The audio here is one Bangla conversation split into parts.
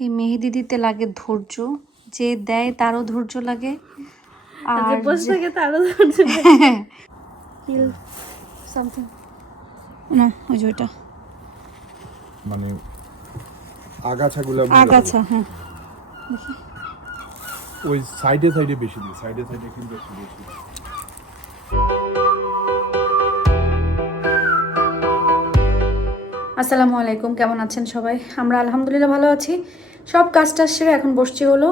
এই মেহেদি দিতে লাগে ধৈর্য, যে দেয় তারও ধৈর্য লাগে, আর বসে থাকে তারও ধৈর্য কিল সামথিং না, ওই যে ওইটা মানে আগাছাগুলো আগাছা। হ্যাঁ, ওই সাইডে সাইডে বেশি দিই, সাইডে সাইডে কিন্তু একটু বেশি। আসসালামু আলাইকুম, কেমন আছেন সবাই? আমরা আলহামদুলিল্লাহ ভালো আছি। সব কাজটা সেরে এখন বসছি হলো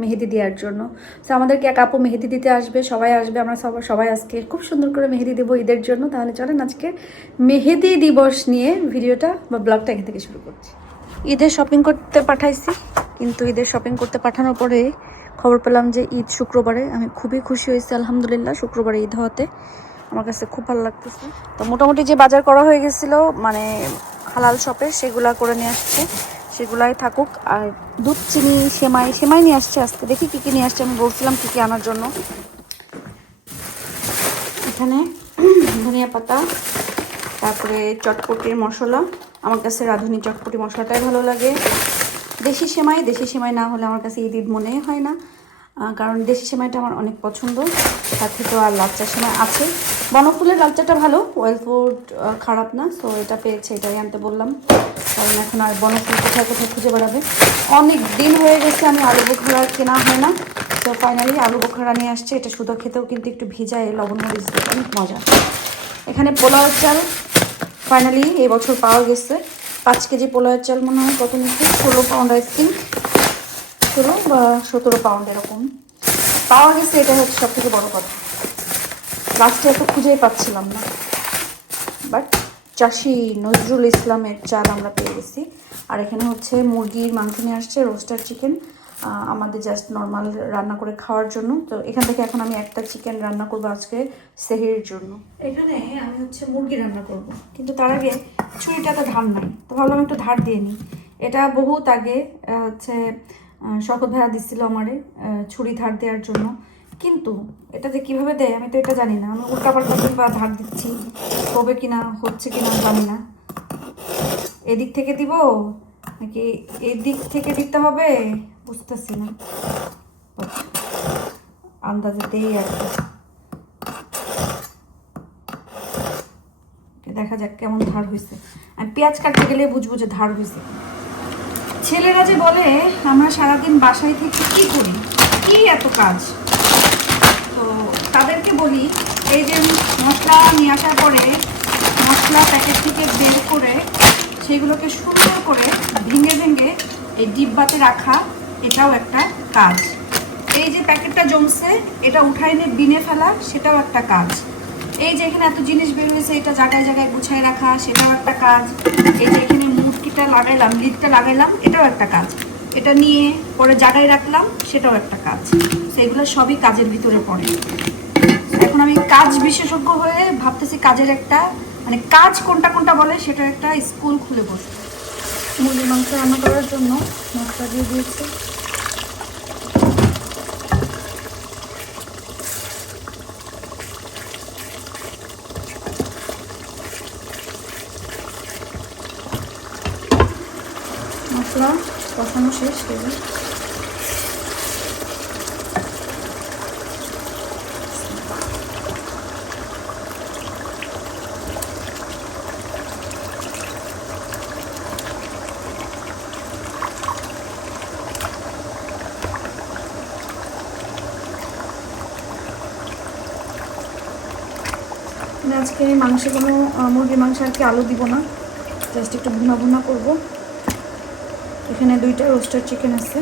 মেহেদি দেওয়ার জন্য। তো আমাদেরকে এক আপু মেহেদি দিতে আসবে, সবাই আসবে, আমরা সবাই আজকে খুব সুন্দর করে মেহেদি দেবো ঈদের জন্য। তাহলে চলেন আজকে মেহেদি দিবস নিয়ে ভিডিওটা বা ব্লগটা এখান থেকে শুরু করছি। ঈদের শপিং করতে পাঠাইছি, কিন্তু ঈদের শপিং করতে পাঠানোর পরে খবর পেলাম যে ঈদ শুক্রবারে। আমি খুবই খুশি হয়েছি আলহামদুলিল্লাহ, শুক্রবারে ঈদ হওয়াতে আমার কাছে খুব ভালো লাগতেছে। তো মোটামুটি যে বাজার করা হয়ে গেছিল মানে হালাল শপে, সেগুলা করে নিয়ে আসছে, সেগুলাই থাকুক। আর দুধ, চিনি, সেমাই নিয়ে আসছে আজকে। দেখি কী কী নিয়ে আসছে, আমি বলছিলাম কী কী আনার জন্য। এখানে ধনিয়া পাতা, তারপরে চটপটির মশলা। আমার কাছে রাঁধুনি চটপটি মশলাটাই ভালো লাগে। দেশি সেমাই না হলে আমার কাছে ঈদ ঈদ মনে হয় না, কারণ দেশি সেমাইটা আমার অনেক পছন্দ। সাথে তো আর লাচ্চা সেমাই আছে, বনফুলের লাচ্চাটা ভালো, ওয়েল ফুড খারাপ না। সো এটা পেয়েছে, এটাই আনতে বললাম, কারণ এখন আর বনফুল কোথায় কোথায় খুঁজে বেড়াবে। অনেক দিন হয়ে গেছে আমি আলু বোখারা কেনা হয় না। তো ফাইনালি আলু বোখারা নিয়ে আসছে। এটা শুধু খেতেও কিন্তু একটু ভিজায় লবণ মরিচ দিয়ে অনেক মজা। এখানে পোলাওয়ের চাল ফাইনালি এবছর পাওয়া গেছে। 5 কেজি পোলাওয়ের চাল মনে হয় কত নিচ্ছে, 16 পাউন্ড আই থিঙ্ক, 16 বা 17 পাউন্ড এরকম পাওয়া গেছে। এটা হচ্ছে সব থেকে বড় কথা। লাস্টে এত খুঁজেই পাচ্ছিলাম না, বাট চাষি নজরুল ইসলামের চাল আমরা পেয়ে গেছি। আর এখানে হচ্ছে মুরগির মাংস নিয়ে আসছে, রোস্টার চিকেন, আমাদের জাস্ট নর্মাল রান্না করে খাওয়ার জন্য। তো এখান থেকে এখন আমি একটা চিকেন রান্না করবো আজকে সেহরির জন্য। এখানে আমি হচ্ছে মুরগি রান্না করব, কিন্তু তার আগে ছুরিটাতে ধার নাই, তো ভাবলাম একটু ধার দিয়ে নিই। এটা বহুত আগে হচ্ছে শকত ভাইয়া দিচ্ছিল আমারে ছুরি ধার দেওয়ার জন্য, কিন্তু এটা যে কীভাবে দেয় আমি তো এটা জানি না। আমি উল্টাপাল্টা বা ধার দিচ্ছি, হবে কিনা হচ্ছে কিনা জানি না। এদিক থেকে দিব নাকি এদিক থেকে দিতে হবে বুঝতেছি না, আন্দাজে দেই আর কি। দেখা যাক কেমন ধার হয়েছে। আমি পেঁয়াজ কাটতে গেলে বুঝবো যে ধার হয়েছে। ছেলেরা যে বলে আমরা সারাদিন বাসায় থেকে কি করি, কি এত কাজ, তো তাদেরকে বলি এই যে মশলা নিয়ে আসার পরে মশলা প্যাকেট থেকে বের করে সেগুলোকে সুন্দর করে ভেঙে ভেঙে এই ডিব্বাতে রাখা, এটাও একটা কাজ। এই যে প্যাকেটটা জমছে এটা উঠাই নিয়ে বিনে ফেলা, সেটাও একটা কাজ। এই যে এখানে এত জিনিস বের হয়েছে এটা জায়গায় জায়গায় গুছায় রাখা, সেটাও একটা কাজ। এই যে এখানে মুরগিটা লাগাইলাম, লিডটা লাগাইলাম, এটাও একটা কাজ। এটা নিয়ে পরে জায়গায় রাখলাম, সেটাও একটা কাজ। সেগুলো সবই কাজের ভিতরে পড়ে। এখন আমি কাজ বিশেষজ্ঞ হয়ে ভাবতেছি কাজের একটা মানে কাজ কোনটা কোনটা বলে সেটা একটা স্কুল খুলে বসে। মুরগির মাংস রান্না করার জন্য মশলা দিয়ে দিয়েছি। মশলা কষানো শেষ হয়ে আজকে মাংসে কোনো মুরগির মাংসে আর কি আলু দিব না, জাস্ট একটু ভুনা ভুনা করবো। এখানে 2টা রোস্টার চিকেন আছে।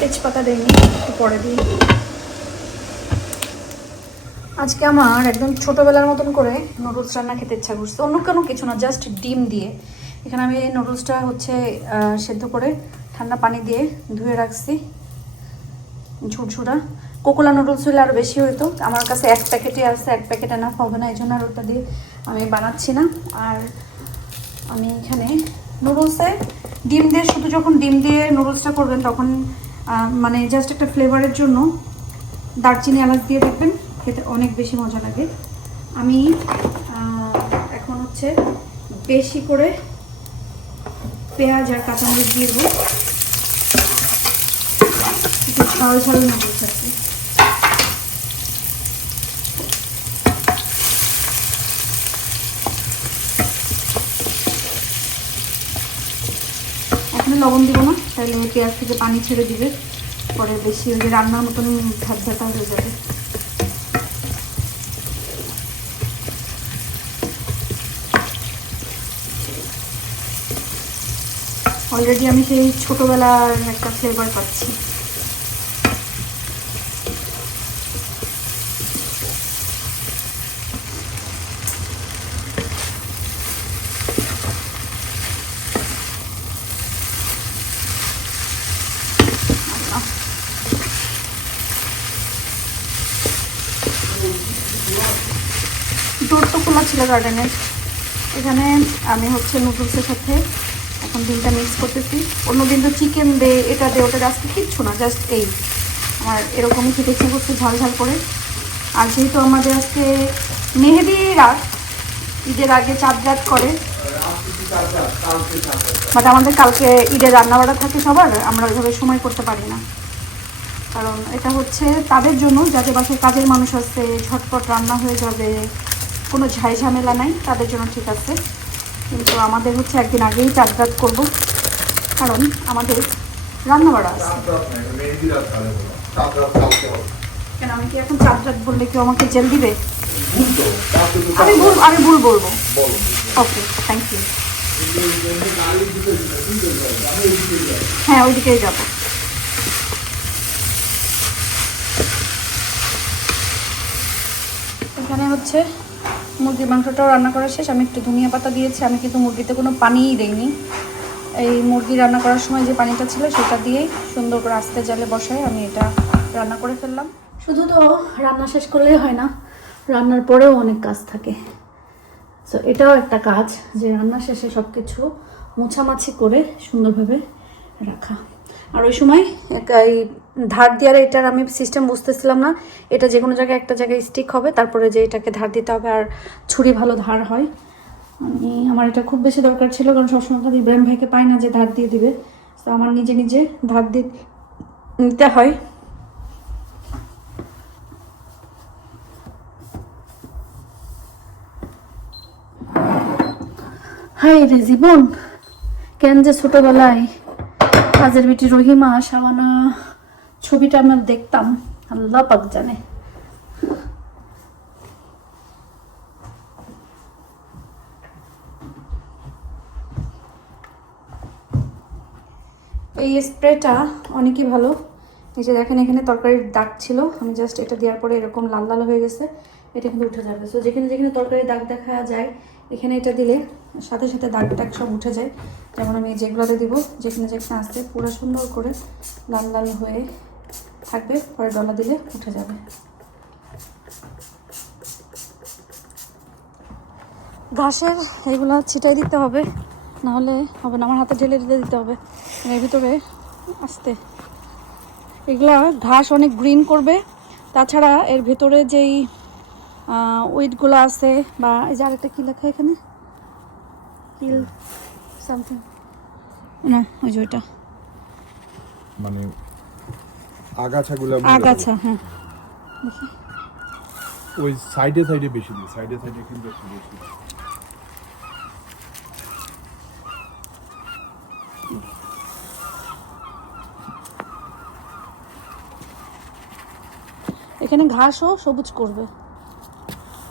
তেজপাতা দেয়নি, একটু পরে দিই। আজকে আমার একদম ছোটোবেলার মতন করে নুডলস রান্না খেতে ইচ্ছা করছে, অন্য কোনো কিছু না, জাস্ট ডিম দিয়ে। এখানে আমি নুডলসটা হচ্ছে সেদ্ধ করে ঠান্ডা পানি দিয়ে ধুয়ে রাখছি, ঝুরঝুরা। কোকোলা নুডলস হলে আরও বেশি হতো, আমার কাছে এক প্যাকেটে আছে, এক প্যাকেট এনাফ হবে না, এই জন্য আর ওটা দিয়ে আমি বানাচ্ছি না। আর আমি এখানে নুডলসে ডিম দিয়ে, শুধু যখন ডিম দিয়ে নুডলসটা করবেন তখন মানে জাস্ট একটা ফ্লেভারের জন্য দারচিনি এলাচ দিয়ে দেখবেন, খেতে অনেক বেশি মজা লাগে। আমি এখন হচ্ছে বেশি করে পেঁয়াজ আর কাঁচামরিচ দিয়ে দেবো, একটু ঝাল ঝাল নুডলস আর কি। এখানে লবণ দিব না, তাহলে পেঁয়াজ থেকে পানি ছেড়ে দিবে, পরে বেশি ওই যে রান্নার মতন ঝাঁঝাটা হয়ে যাবে। অলরেডি আমি সেই ছোটোবেলার একটা ফ্লেভার পাচ্ছি। ডোর তো খোলা ছিল গার্ডেনের। এখানে আমি হচ্ছে নুডলসের সাথে এখন ডিমটা মিক্স করতেছি। অন্য দিন তো চিকেন দে, এটা দে, ওটা আজকে কিচ্ছু না, জাস্ট এই আমার এরকমই খেতে ইচ্ছে করছে ঝাল ঝাল করে। আর যেহেতু আমাদের আজকে মেহেদি রাত, ঈদের আগে চাঁদ রাত করে, বাট আমাদের কালকে ঈদের রান্নাবাড়া থাকে সবার, আমরা ওইভাবে সময় করতে পারি না। কারণ এটা হচ্ছে তাদের জন্য যাদের বাসায় কাজের মানুষ আছে, ঝটপট রান্না হয়ে যাবে, কোনো ঝাই ঝামেলা নাই, তাদের জন্য ঠিক আছে। কিন্তু আমাদের হচ্ছে একদিন আগেই চাঁদ রাত করবো, কারণ আমাদের রান্নাবাড়া আছে। কেন আমি কি এখন চাঁদ রাত বললে কেউ আমাকে জেল দিবে? আমি ভুল বলবো। ওকে, থ্যাংক ইউ। হ্যাঁ, ওইদিকেই যাবো। এখানে হচ্ছে মুরগির মাংসটাও রান্না করা শেষ। আমি একটু ধনিয়া পাতা দিয়েছি, আমি কিন্তু মুরগিতে কোনো পানিই দেইনি। এই মুরগি রান্না করার সময় যে পানিটা ছিল সেটা দিয়েই সুন্দর করে আস্তে জালে বসায় আমি এটা রান্না করে ফেললাম। শুধু তো রান্না শেষ করলেই হয় না, রান্নার পরেও অনেক কাজ থাকে। সো এটাও একটা কাজ যে রান্না শেষে সব কিছু মোছামাছি করে সুন্দরভাবে রাখা। আর ওই সময় এই ধার দেওয়ার এটার আমি সিস্টেম বুঝতেছিলাম না, এটা যে কোনো জায়গায় একটা জায়গায় স্টিক হবে, তারপরে যে এটাকে ধার দিতে হবে, আর ছুরি ভালো ধার হয়। আমার এটা খুব বেশি দরকার ছিল, কারণ সবসময় তো ইব্রাহিম ভাইকে পাই না যে ধার দিয়ে দিবে, তো আমার নিজে নিজে ধার নিতে হয়। হাই রে জীবন, কেন যে ছোটবেলায় কাজের বেটি রহিমা শাবানা ছবিটা আমরা দেখতাম, আল্লাহ পাক জানে। এই স্প্রেটা অনেকই ভালো। এই যে দেখেন এখানে তরকারির দাগ ছিল, আমি জাস্ট এটা দেওয়ার পরে এরকম লাল লাল হয়ে গেছে, এটা কিন্তু উঠে যাবে। সো যেখানে যেখানে তরকারির দাগ দেখা যায় এখানে এটা দিলে সাথে সাথে দাগ টাগ সব উঠে যায়। যেমন আমি যেগুলোতে দিব, যেখানে যেখানে আসতে পুরো সুন্দর করে লাল লাল হয়ে থাকবে, পরে ডলা দিলে উঠে যাবে। ঘাসের এগুলো ছিটাই দিতে হবে, নাহলে হবে না, আমার হাতে ঢেলে ঢেলে দিতে হবে এর ভিতরে আসতে। এগুলা ঘাস অনেক গ্রিন করবে, তাছাড়া এর ভেতরে যেই উইডগুলো আছে, বা এই যে আরেকটা কী লেখা এখানে, কিল সামথিং, না ওই যে ওইটা মানে আগাছাগুলো, আগাছা, হ্যাঁ দেখি ওই সাইডে সাইডে বেশি দিই, সাইডে সাইডে কিন্তু একটু বেশি। এখানে ঘাসও সবুজ করবে,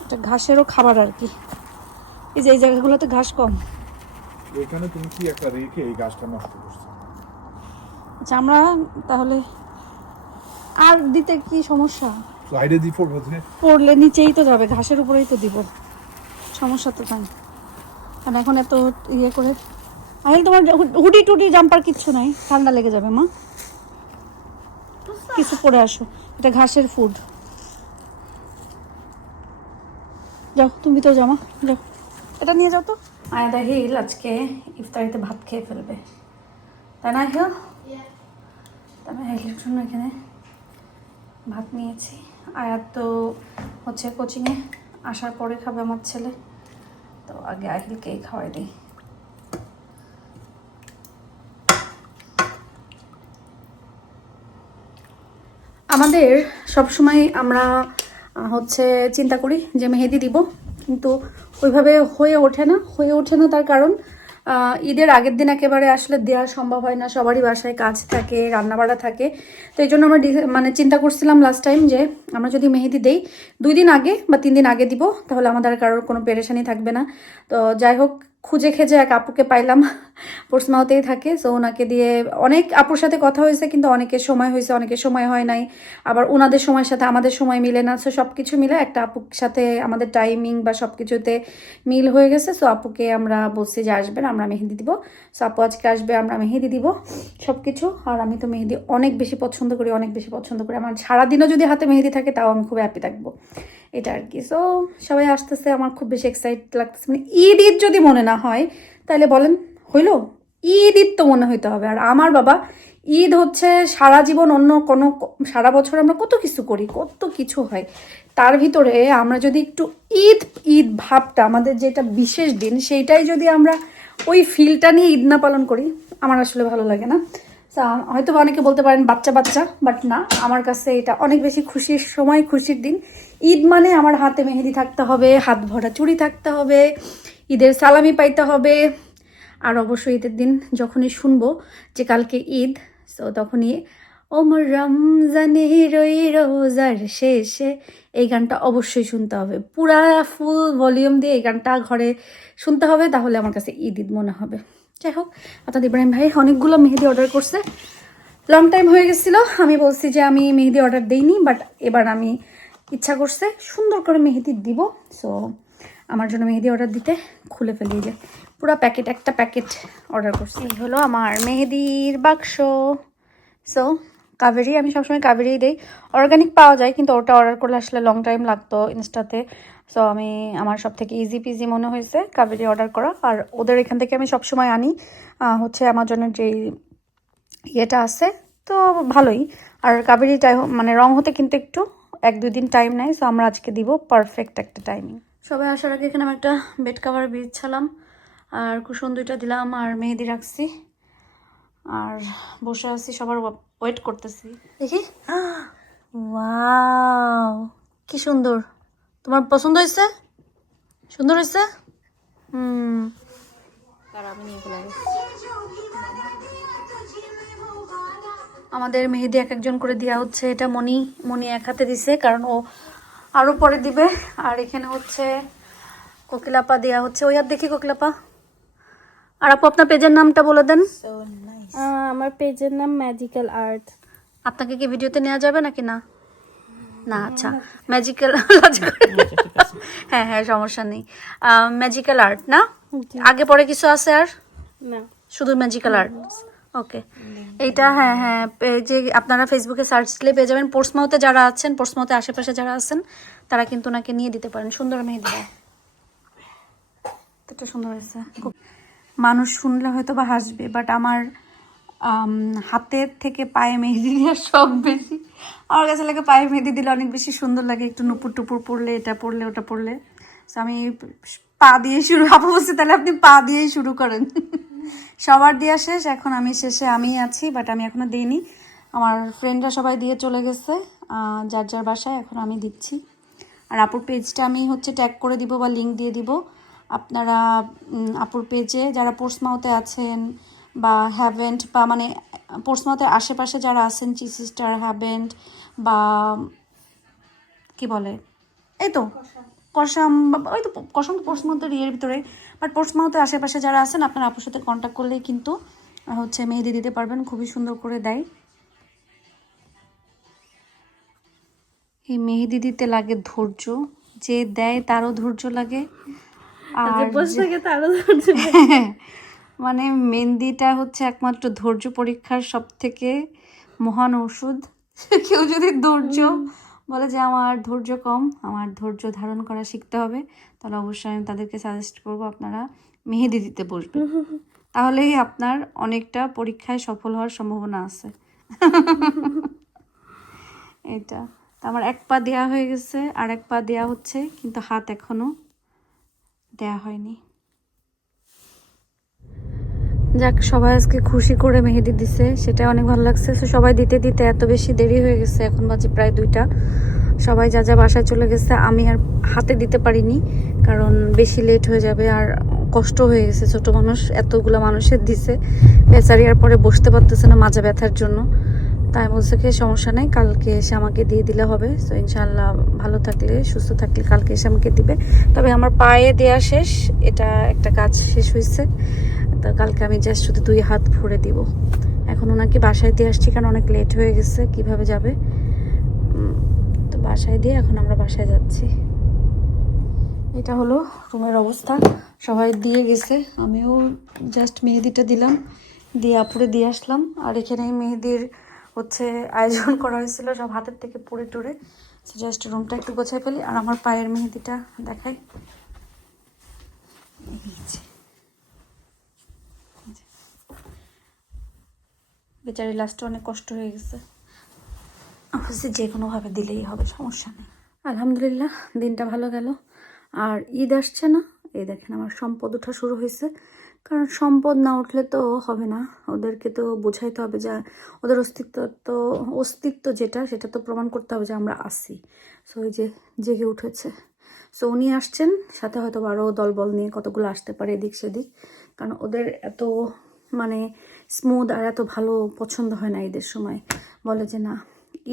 এটা ঘাসেরও খাবার আর কি। এই যে এই জায়গাগুলোতে ঘাস কম। এখানে তুমি কি একটা রেখে এই গাছটা নষ্ট করছো? আচ্ছা, আমরা তাহলে আর দিতে কি সমস্যা? সাইডে দি পড়বে, পড়লে নিচেই তো যাবে, ঘাসের উপরেই তো দিব, সমস্যা তো নাই। কারণ এখন এত ইয়ে করে আসলে তোমার হুডি টুডি জাম্পার কিচ্ছু নাই, ঠান্ডা লেগে যাবে মা। কিছু পরে আসো, এটা ঘাসের ফুড। যাও তুমি তো জামা যাও, এটা নিয়ে যাও তো। আয়াদা হিল আজকে ইফতারিতে ভাত খেয়ে ফেলবে, তাই না হিল? আমি হিলের জন্য এখানে ভাত নিয়েছি। আয়াত তো হচ্ছে কোচিংয়ে আসার পরে খাবে আমার ছেলে, তো আগে আহিলকেই খাওয়াই দিই। আমাদের সবসময় আমরা হচ্ছে চিন্তা করি যে মেহেদি দিব, কিন্তু ওইভাবে হয়ে ওঠে না। তার কারণ ঈদের আগের দিন একেবারে আসলে দেওয়া সম্ভব হয় না, সবারই বাসায় কাজ থাকে, রান্নাবাড়া থাকে। তো এই জন্য আমরা মানে চিন্তা করছিলাম লাস্ট টাইম যে আমরা যদি মেহেদি দেই 2 দিন আগে বা 3 দিন আগে দিব, তাহলে আমাদের কারোর কোনো পেরেশানি থাকবে না। তো যাই হোক, খুঁজে খেজে এক আপুকে পাইলাম, পোর্টসমাউথেই থাকে। সো ওনাকে দিয়ে অনেক আপুর সাথে কথা হয়েছে, কিন্তু অনেকের সময় হয়েছে, অনেকের সময় হয় নাই। আবার ওনাদের সময়ের সাথে আমাদের সময় মিলে না। সো সব কিছু মিলে একটা আপুর সাথে আমাদের টাইমিং বা সব কিছুতে মিল হয়ে গেছে। সো আপুকে আমরা বলছি যে আসবেন, আমরা মেহেদি দিব। সো আপু আজকে আসবে, আমরা মেহেদি দিব সব কিছু। আর আমি তো মেহেদি অনেক বেশি পছন্দ করি। আমার সারাদিনও যদি হাতে মেহেদি থাকে তাও আমি খুব হ্যাপি থাকবো, এটা আর কি। সো সবাই আসতেছে, আমার খুব বেশি এক্সাইট লাগতেছে। মানে ঈদ যদি মনে না হয় তাহলে বলেন হইলো? ঈদ তো মনে হইতে হবে। আর আমার বাবা, ঈদ হচ্ছে সারা জীবন অন্য কোনো, সারা বছর আমরা কত কিছু করি, কত কিছু হয়, তার ভিতরে আমরা যদি একটু ঈদ ভাবটা, আমাদের যেটা বিশেষ দিন, সেইটাই যদি আমরা ওই ফিলটা নিয়ে ঈদ না পালন করি, আমার আসলে ভালো লাগে না। হয়তো অনেকে বলতে পারেন বাচ্চা, বাট না, আমার কাছে এটা অনেক বেশি খুশির সময়, খুশির দিন। ঈদ মানে আমার হাতে মেহেদি থাকতে হবে, হাত ভরা চুড়ি থাকতে হবে, ঈদের সালামি পাইতে হবে। আর অবশ্যই ঈদের দিন যখনই শুনবো যে কালকে ঈদ, সো তখনই ওমর রমজানে রই রোজার শেষে, এই গানটা অবশ্যই শুনতে হবে, পুরা ফুল ভলিউম দিয়ে এই গানটা ঘরে শুনতে হবে, তাহলে আমার কাছে ঈদ মনে হবে। যাই হোক, আপনাদের ইব্রাহিম ভাই অনেকগুলো মেহেদি অর্ডার করছে, লং টাইম হয়ে গেছিলো। আমি বলছি যে আমি মেহেদি অর্ডার দিইনি, বাট এবার আমি ইচ্ছা করছে সুন্দর করে মেহেদি দিব। সো আমার জন্য মেহেদি অর্ডার দিতে খুলে ফেলি যায়, পুরো প্যাকেট, একটা প্যাকেট অর্ডার করছি। এই হলো আমার মেহেদির বাক্স। সো কাবেরি, আমি সবসময় কাবেরিই দিই। অর্গানিক পাওয়া যায়, কিন্তু ওটা অর্ডার করলে আসলে লং টাইম লাগতো ইনস্টাতে। সো আমার সব থেকে ইজি পিজি মনে হয়েছে কাবেরি অর্ডার করা। আর ওদের এখান থেকে আমি সবসময় আনি হচ্ছে অ্যামাজনের যেই ইয়েটা আছে, তো ভালোই। আর কাবেরিটাই মানে রং হতে কিন্তু একটু 1-2 দিন টাইম নেয়। সো আমরা আজকে দিব পারফেক্ট একটা টাইমিং। সবাই আসার আগে এখানে আমি একটা বেড কাভার বিছালাম, আর কুশন 2টা দিলাম, আর মেহেদি রাখছি, আর বসে আছি, সবার ওয়েট করতেছি। দেখি, ওয়াও কি সুন্দর! তোমার পছন্দ হয়েছে? সুন্দর হয়েছে? আমি নিয়ে ফেলে আমাদের মেহেদি এক একজন করে দেওয়া হচ্ছে। এটা মনি এক হাতে দিছে, কারণ ও আরো পরে দিবে। আর এখানে হচ্ছে কোকিলাপা দেওয়া হচ্ছে। ওই হাত দেখি কোকিলাপা। আর আপু আপনার পেজের নামটা বলে দেন। আমার পেজের নাম ম্যাজিক্যাল আর্ট। আপনাকে কি ভিডিওতে নেওয়া যাবে নাকি না? না, আচ্ছা, ম্যাজিক্যাল হ্যাঁ সমস্যা নেই। ম্যাজিক্যাল আর্ট না, আগে পরে কিছু আছে আর না, শুধু ম্যাজিক্যাল আর্ট। ওকে, এইটা হ্যাঁ যে আপনারা ফেসবুকে সার্চ দিলে পেয়ে যাবেন। পোর্টসমাউথে যারা আছেন, পোর্টসমাউথে আশেপাশে যারা আছেন, তারা কিন্তু ওনাকে নিয়ে দিতে পারেন। সুন্দর মেহেদি দেয়, এটা সুন্দর হয়েছে। মানুষ শুনলে হয়তো বা হাসবে, বাট আমার হাতের থেকে পায়ে মেহেদি দেওয়ার শখ বেশি। আমার কাছে লাগে পায়ে মেহেদি দিলে অনেক বেশি সুন্দর লাগে, একটু নুপুর টুপুর পরলে, এটা পরলে ওটা পরলে। সো আমি পা দিয়ে শুরু, আপু বলছি তাহলে আপনি পা দিয়েই শুরু করেন। সবার দেওয়া শেষ, এখন আমি শেষে আমি আছি, বাট আমি এখনো দিইনি। আমার ফ্রেন্ডরা সবাই দিয়ে চলে গেছে যার যার বাসায়, এখন আমি দিচ্ছি। আর আপুর পেজটা আমি হচ্ছে ট্যাগ করে দিব বা লিঙ্ক দিয়ে দিব। আপনারা আপুর পেজে যারা পোর্টসমাউথে আছেন বা হ্যাভেন্ট, বা মানে পোর্টসমাউথের আশেপাশে যারা আছেন, চিচেস্টার, হ্যাভেন্ট বা কি বলে, এই তো কসাম, ওই তো কসাম তো পোর্টসমাউথের ইয়ের ভিতরে, বাট পোর্টসমাউথের আশেপাশে যারা আছেন, আপনারা আপুর সাথে কন্ট্যাক্ট করলেই কিন্তু হচ্ছে মেহেদি দিতে পারবেন, খুবই সুন্দর করে দেয়। এই মেহেদি দিতে লাগে ধৈর্য, যে দেয় তারও ধৈর্য লাগে। আর মানে মেহেন্দিটা হচ্ছে একমাত্র ধৈর্য পরীক্ষার সব থেকে মহান ঔষধ। কেউ যদি ধৈর্য বলে যে আমার ধৈর্য কম, আমার ধৈর্য ধারণ করা শিখতে হবে, তাহলে অবশ্যই আমি তাদেরকে সাজেস্ট করব আপনারা মেহেদি দিতে বসবেন। তাহলেই আপনার অনেকটা পরীক্ষায় সফল হওয়ার সম্ভাবনা আছে। এটা তো আমার এক পা দেওয়া হয়ে গেছে, আর এক পা দেওয়া হচ্ছে, কিন্তু হাত এখনো দেয়া হয়নি। যাক, সবাই আজকে খুশি করে মেহেদি দিছে, সেটা অনেক ভালো লাগছে। তো সবাই দিতে দিতে এত বেশি দেরি হয়ে গেছে, এখন বাজে প্রায় 2টা। সবাই যা যা বাসায় চলে গেছে, আমি আর হাতে দিতে পারিনি, কারণ বেশি লেট হয়ে যাবে আর কষ্ট হয়ে গেছে। ছোট মানুষ এতগুলো মানুষের দিছে, বেচারি আর পরে বসতে পারতেছে না মাজা ব্যথার জন্য। তাই বলছে কি সমস্যা নেই, কালকে এসে আমাকে দিয়ে দিলে হবে। তো ইনশাল্লাহ ভালো থাকলে সুস্থ থাকলে কালকে এসে আমাকে দিবে। তবে আমার পায়ে দেয়া শেষ, এটা একটা কাজ শেষ হয়েছে। তো কালকে আমি জাস্ট শুধু 2 হাত ভরে দিব। এখন ওনাকে বাসায় দিয়ে আসছি, কারণ অনেক লেট হয়ে গেছে, কিভাবে যাবে। তো বাসায় দিয়ে এখন আমরা বাসায় যাচ্ছি। এটা হলো রুমের অবস্থা, সবাই দিয়ে গেছে, আমিও জাস্ট মেহেদিটা দিলাম, দিয়ে আপুরে দিয়ে আসলাম। আর এখানে মেহেদির হচ্ছে আয়োজন করা হয়েছিল, সব হাতের থেকে পড়ে টরে। জাস্ট রুমটা একটু গোছাই ফেলি। আর আমার পায়ের মেহেদিটা দেখাই, বেচারি লাস্টে অনেক কষ্ট হয়ে গেছে। অবশ্যই যে কোনোভাবে দিলেই হবে, সমস্যা নেই। আলহামদুলিল্লাহ, দিনটা ভালো গেল। আর ঈদ আসছে না, এই দেখেন আমার সম্পদ ওঠা শুরু হয়েছে। কারণ সম্পদ না উঠলে তো হবে না, ওদেরকে তো বোঝাইতে হবে যে ওদের অস্তিত্ব যেটা, সেটা তো প্রমাণ করতে হবে যে আমরা আসি। সো এই যে জেগে উঠেছে। সো উনি আসছেন, সাথে হয়তো আরও দলবল নিয়ে কতগুলো আসতে পারে এদিক সেদিক, কারণ ওদের এত মানে স্মুথ আর এত ভালো পছন্দ হয় না ঈদের সময়। বলে যে না,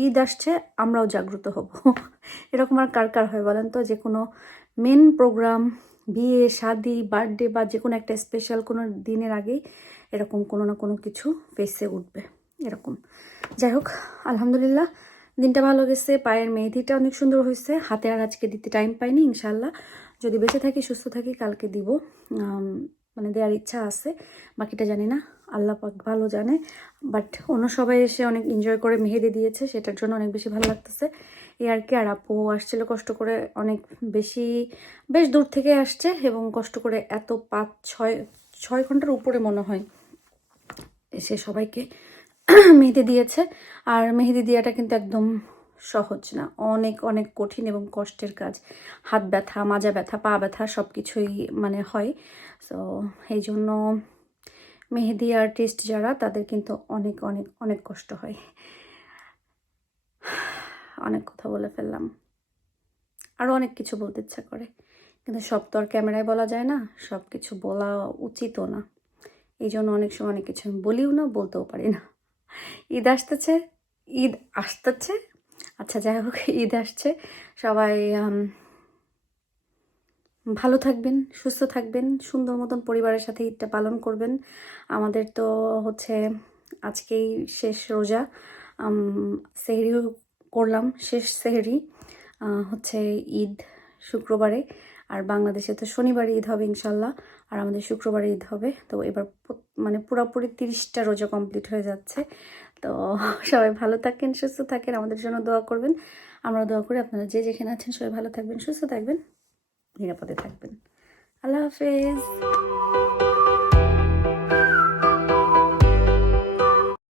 ঈদ আসছে আমরাও জাগ্রত হব। এরকম আর কার কার হয় বলেন তো, যে কোনো মেন প্রোগ্রাম, বিয়ে শাদি বার্থডে বা যে কোনো একটা স্পেশাল কোনো দিনের আগেই এরকম কোনো না কোনো কিছু ফেসে উঠবে এরকম। যাই হোক, আলহামদুলিল্লাহ দিনটা ভালো গেছে। পায়ের মেহেদিটা অনেক সুন্দর হয়েছে, হাতে আর আজকে দিতে টাইম পাইনি। ইনশাল্লাহ যদি বেঁচে থাকি সুস্থ থাকি কালকে দিব, মানে দেওয়ার ইচ্ছা আছে, বাকিটা জানি না, আল্লাহ পাক ভালো জানে। বাট অন্য সবাই এসে অনেক এনজয় করে মেহেদি দিয়েছে, সেটার জন্য অনেক বেশি ভালো লাগতেছে এই আর কি। আর আপু আসছিল কষ্ট করে, অনেক বেশ দূর থেকে আসছে, এবং কষ্ট করে এত 5-6 ঘন্টার উপরে মনে হয় এসে সবাইকে মেহেদি দিয়েছে। আর মেহেদি দেওয়াটা কিন্তু একদম সহজ না, অনেক অনেক কঠিন এবং কষ্টের কাজ। হাত ব্যথা, মাজা ব্যথা, পা ব্যথা সব কিছুই মানে হয়। সো এই জন্য মেহেদি আর্টিস্ট যারা, তাদের কিন্তু অনেক অনেক অনেক কষ্ট হয়। অনেক কথা বলে ফেললাম, আরও অনেক কিছু বলতে ইচ্ছা করে, কিন্তু সব তো আর ক্যামেরায় বলা যায় না, সব কিছু বলা উচিতও না। এই জন্য অনেক সময় অনেক কিছু আমি বলিও না, বলতেও পারি না। ঈদ আসতেছে, আচ্ছা যাই হোক, ঈদ আসছে। সবাই ভালো থাকবেন, সুস্থ থাকবেন, সুন্দর মতন পরিবারের সাথে ঈদটা পালন করবেন। আমাদের তো হচ্ছে আজকেই শেষ রোজা, সেহরিও করলাম, শেষ সেহরি হচ্ছে ঈদ শুক্রবারে। আর বাংলাদেশে তো শনিবারে ঈদ হবে ইনশাল্লাহ, আর আমাদের শুক্রবারে ঈদ হবে। তো এবার মানে পুরোপুরি 30টা রোজা কমপ্লিট হয়ে যাচ্ছে। তো সবাই ভালো থাকেন, সুস্থ থাকেন, আমাদের জন্য দোয়া করবেন। আমরা দোয়া করি আপনারা যে যেখানে আছেন সবাই ভালো থাকবেন, সুস্থ থাকবেন, নিরাপদে থাকবেন। আল্লাহ হাফেজ।